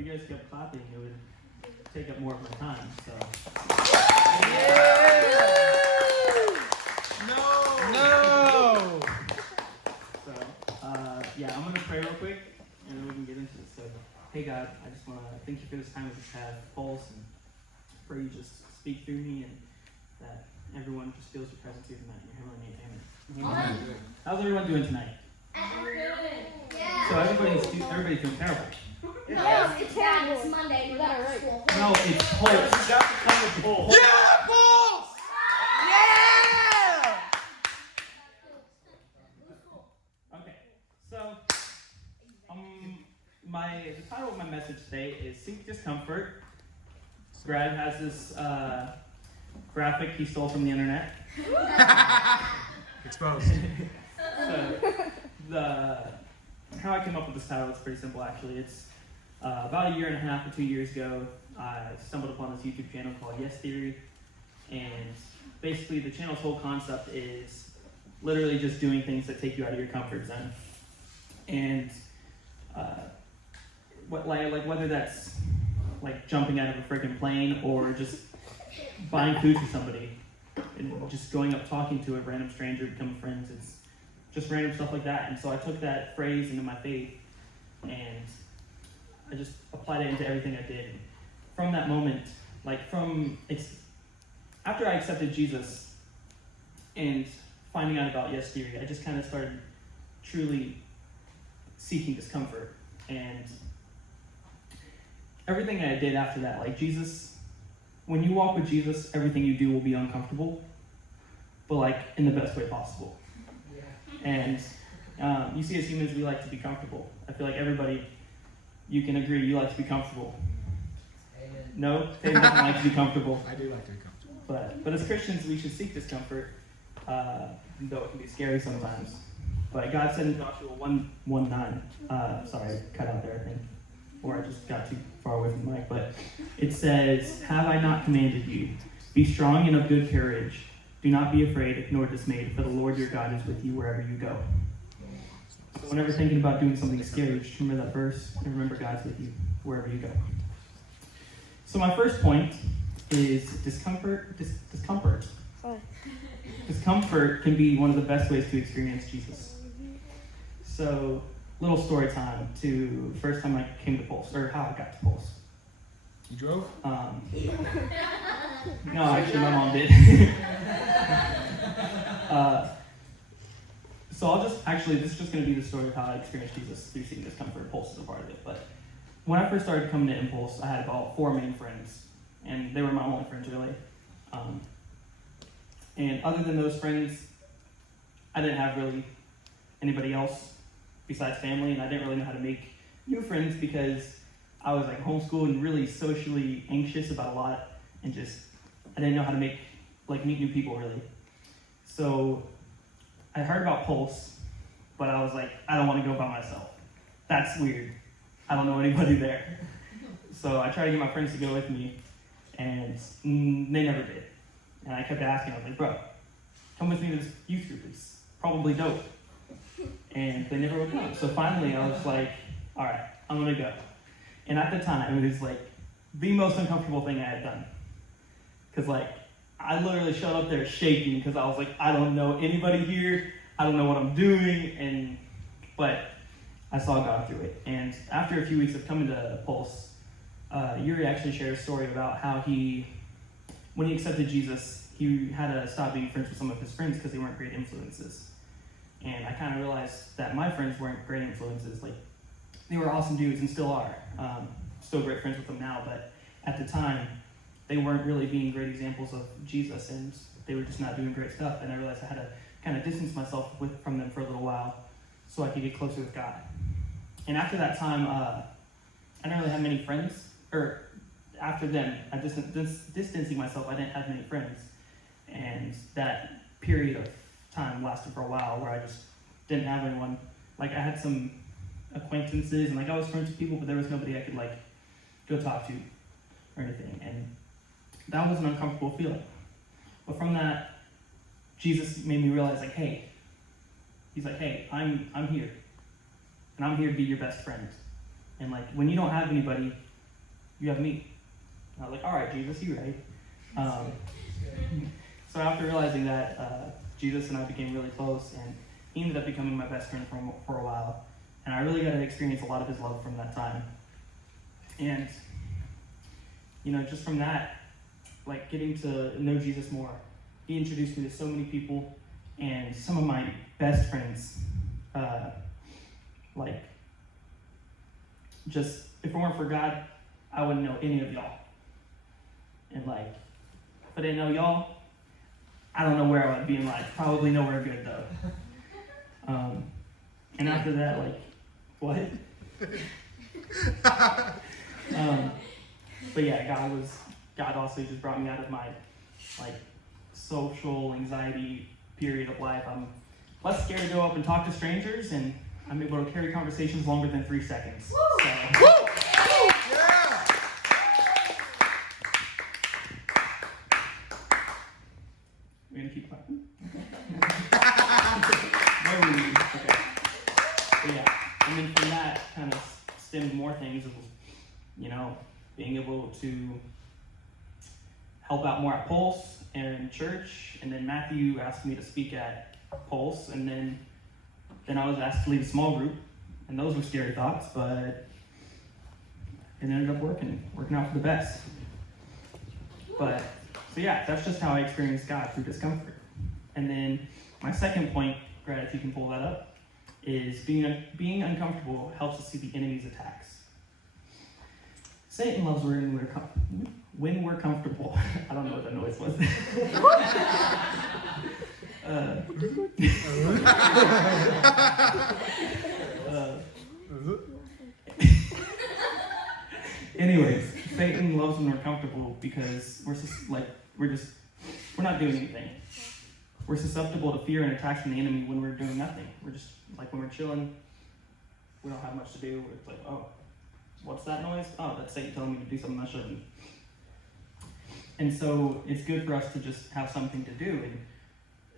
you guys kept clapping, it would take up more of my time. So. No. So, I'm gonna pray real quick, and then we can get into it. So, hey God, I just want to thank you for this time we just had Pulse, and pray you just speak through me, and that everyone just feels your presence here tonight. In your heavenly name, amen. Amen. How's everyone doing tonight? Yeah. So everybody's doing terrible. No, it's terrible. It's Monday. We're not at school. No, it's Pulse. You got to come with Pulse. Yeah, Pulse! Yeah! Okay, so the title of my message today is Seek Discomfort. Brad has this graphic he stole from the internet. Exposed. So how I came up with this title is pretty simple actually. It's about a year and a half or 2 years ago, I stumbled upon this YouTube channel called Yes Theory, and basically the channel's whole concept is literally just doing things that take you out of your comfort zone. And whether that's like jumping out of a freaking plane or just buying food for somebody and just going up talking to a random stranger, becoming friends, it's just random stuff like that. And so I took that phrase into my faith and I just applied it into everything I did. From that moment, after I accepted Jesus and finding out about Yes Theory, I just kind of started truly seeking discomfort. And everything I did after that, like Jesus, when you walk with Jesus, everything you do will be uncomfortable, but like in the best way possible. And you see, as humans, we like to be comfortable. I feel like everybody, you can agree, you like to be comfortable. Amen. No? They doesn't like to be comfortable. I do like to be comfortable. But as Christians, we should seek discomfort, though it can be scary sometimes. But God said in Joshua 1:9, sorry, cut out there, I think, or I just got too far away from the mic, but it says, "Have I not commanded you? Be strong and of good courage. Do not be afraid nor dismayed, for the Lord your God is with you wherever you go." So whenever thinking about doing something scary, just remember that verse and remember God's with you wherever you go. So my first point is discomfort. Discomfort can be one of the best ways to experience Jesus. So, little story time to first time I came to Pulse, or how I got to Pulse. You drove? No, actually my mom did. So this is just going to be the story of how I experienced Jesus through seeking discomfort. Pulse is a part of it. But when I first started coming to Impulse, I had about 4 main friends, and they were my only friends really. And other than those friends, I didn't have really anybody else besides family, and I didn't really know how to make new friends because I was like homeschooled and really socially anxious about a lot, and I didn't know how to meet new people really. So I heard about Pulse, but I was like, I don't want to go by myself. That's weird. I don't know anybody there. So I tried to get my friends to go with me, and they never did. And I kept asking, I was like, bro, come with me to this youth group. It's probably dope. And they never would come. So finally I was like, all right, I'm going to go. And at the time, it was like the most uncomfortable thing I had done. Because I literally showed up there shaking because I was like, I don't know anybody here. I don't know what I'm doing. But I saw God through it. And after a few weeks of coming to Pulse, Yuri actually shared a story about how when he accepted Jesus, he had to stop being friends with some of his friends because they weren't great influences. And I kind of realized that my friends weren't great influences. They were awesome dudes and still are. Still great friends with them now, but at the time, they weren't really being great examples of Jesus, and they were just not doing great stuff. And I realized I had to kind of distance myself from them for a little while so I could get closer with God. And after that time, I didn't really have many friends. Or after then, distancing myself, I didn't have many friends. And that period of time lasted for a while where I just didn't have anyone. I had some acquaintances and I was friends with people, but there was nobody I could go talk to or anything. And that was an uncomfortable feeling. But from that, Jesus made me realize hey, he's like, hey, I'm here. And I'm here to be your best friend. And when you don't have anybody, you have me. And I was like, all right, Jesus, you're right. So after realizing that, Jesus and I became really close, and he ended up becoming my best friend for a while. And I really got to experience a lot of his love from that time. And, just from that, like getting to know Jesus more, he introduced me to so many people, and some of my best friends, just, if it weren't for God, I wouldn't know any of y'all. And if I didn't know y'all, I don't know where I would be in life. Probably nowhere good though. And after that, what? But yeah, God also just brought me out of my social anxiety period of life. I'm less scared to go up and talk to strangers, and I'm able to carry conversations longer than 3 seconds. So. Woo! Yeah! We're gonna keep clapping. Okay. But yeah, and then from that kind of stemmed more things of, being able to help out more at Pulse and church, and then Matthew asked me to speak at Pulse, and then I was asked to lead a small group, and those were scary thoughts, but it ended up working out for the best. But so yeah, that's just how I experienced God through discomfort. And then my second point, Grant, if you can pull that up, is being uncomfortable helps us see the enemy's attacks. Satan loves when we're comfortable. I don't know what that noise was. Anyways, Satan loves when we're comfortable because we're not doing anything. We're susceptible to fear and attacks from the enemy when we're doing nothing. We're just when we're chilling, we don't have much to do. It's oh, what's that noise? Oh, that's Satan telling me to do something I shouldn't. And so it's good for us to just have something to do. And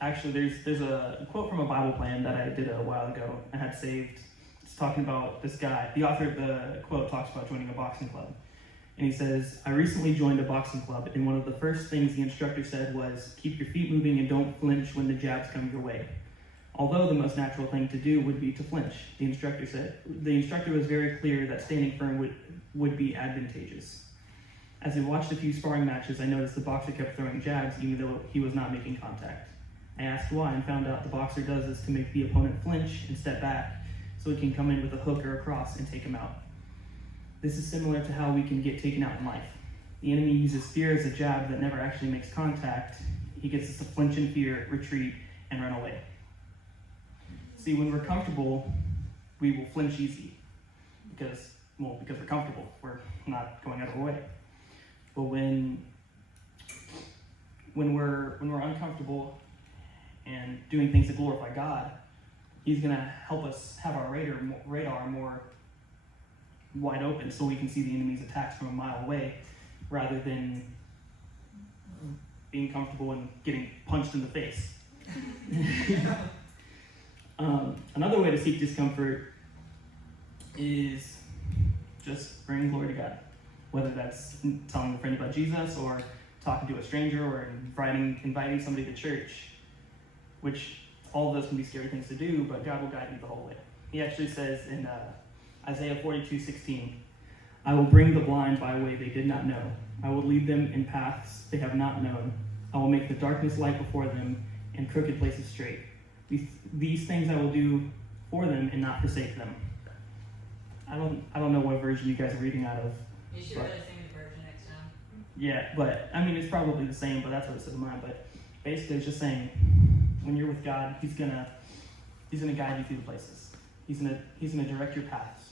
actually, there's a quote from a Bible plan that I did a while ago and had saved. It's talking about this guy. The author of the quote talks about joining a boxing club. And he says, I recently joined a boxing club, and one of the first things the instructor said was, keep your feet moving and don't flinch when the jabs come your way. Although the most natural thing to do would be to flinch, the instructor said. The instructor was very clear that standing firm would be advantageous. As I watched a few sparring matches, I noticed the boxer kept throwing jabs even though he was not making contact. I asked why and found out the boxer does this to make the opponent flinch and step back so he can come in with a hook or a cross and take him out. This is similar to how we can get taken out in life. The enemy uses fear as a jab that never actually makes contact. He gets us to flinch in fear, retreat, and run away. See, when we're comfortable, we will flinch easy because we're comfortable. We're not going out of our way. But when we're uncomfortable and doing things that glorify God, He's gonna help us have our radar more wide open so we can see the enemy's attacks from a mile away rather than being comfortable and getting punched in the face. Another way to seek discomfort is just bringing glory to God. Whether that's telling a friend about Jesus or talking to a stranger or inviting somebody to church, which all of those can be scary things to do, but God will guide you the whole way. He actually says in Isaiah 42:16, I will bring the blind by a way they did not know. I will lead them in paths they have not known. I will make the darkness light before them and crooked places straight. These things I will do for them and not forsake them. I don't know what version you guys are reading out of. You should really sing the version next time. Yeah, but it's probably the same, but that's what it says in mine. But basically it's just saying when you're with God, He's gonna guide you through the places. He's gonna direct your paths.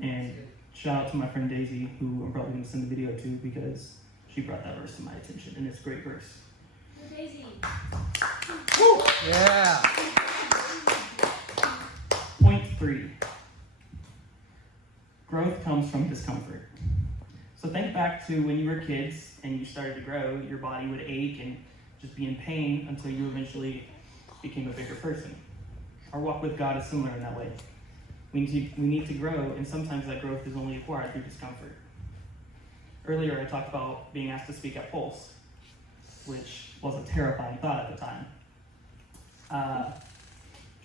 And shout out to my friend Daisy, who I'm probably gonna send the video to because she brought that verse to my attention, and it's a great verse. Daisy. Woo! Yeah. Point 3. Growth comes from discomfort. So think back to when you were kids and you started to grow, your body would ache and just be in pain until you eventually became a bigger person. Our walk with God is similar in that way. We need to grow, and sometimes that growth is only acquired through discomfort. earlier I talked about being asked to speak at Pulse, which was a terrifying thought at the time.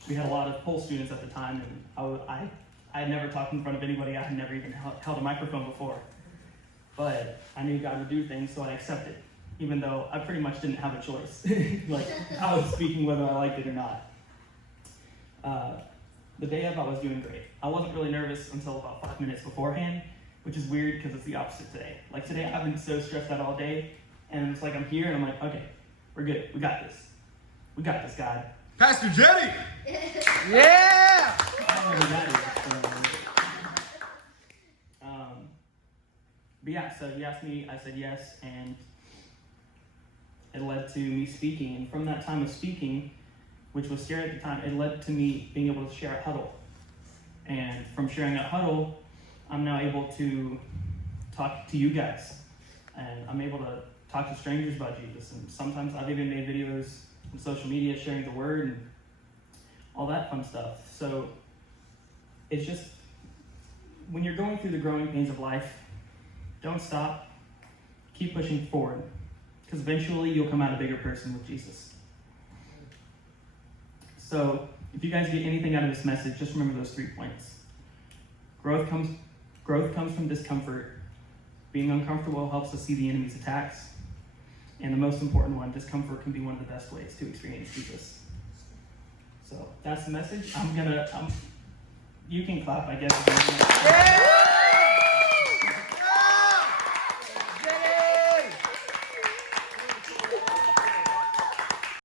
We had a lot of Pulse students at the time, and I had never talked in front of anybody. I had never even held a microphone before. But I knew God would do things, so I accepted, even though I pretty much didn't have a choice. Like, I was speaking whether I liked it or not. The day of, I was doing great. I wasn't really nervous until about 5 minutes beforehand, which is weird because it's the opposite today. Like today, I've been so stressed out all day, and it's like I'm here, and I'm like, okay, we're good. We got this. We got this, God. Pastor Jetty! Yeah! I don't know who that is. But yeah, so he asked me, I said yes, and it led to me speaking. And from that time of speaking, which was scary at the time, it led to me being able to share at Huddle. And from sharing at Huddle, I'm now able to talk to you guys. And I'm able to talk to strangers about Jesus. And sometimes I've even made videos on social media sharing the word and all that fun stuff. So it's just, when you're going through the growing pains of life, don't stop. Keep pushing forward. Because eventually you'll come out a bigger person with Jesus. So if you guys get anything out of this message, just remember those 3 points. Growth comes from discomfort. Being uncomfortable helps us see the enemy's attacks. And the most important one, discomfort can be one of the best ways to experience Jesus. So that's the message. You can clap, I guess. Yeah!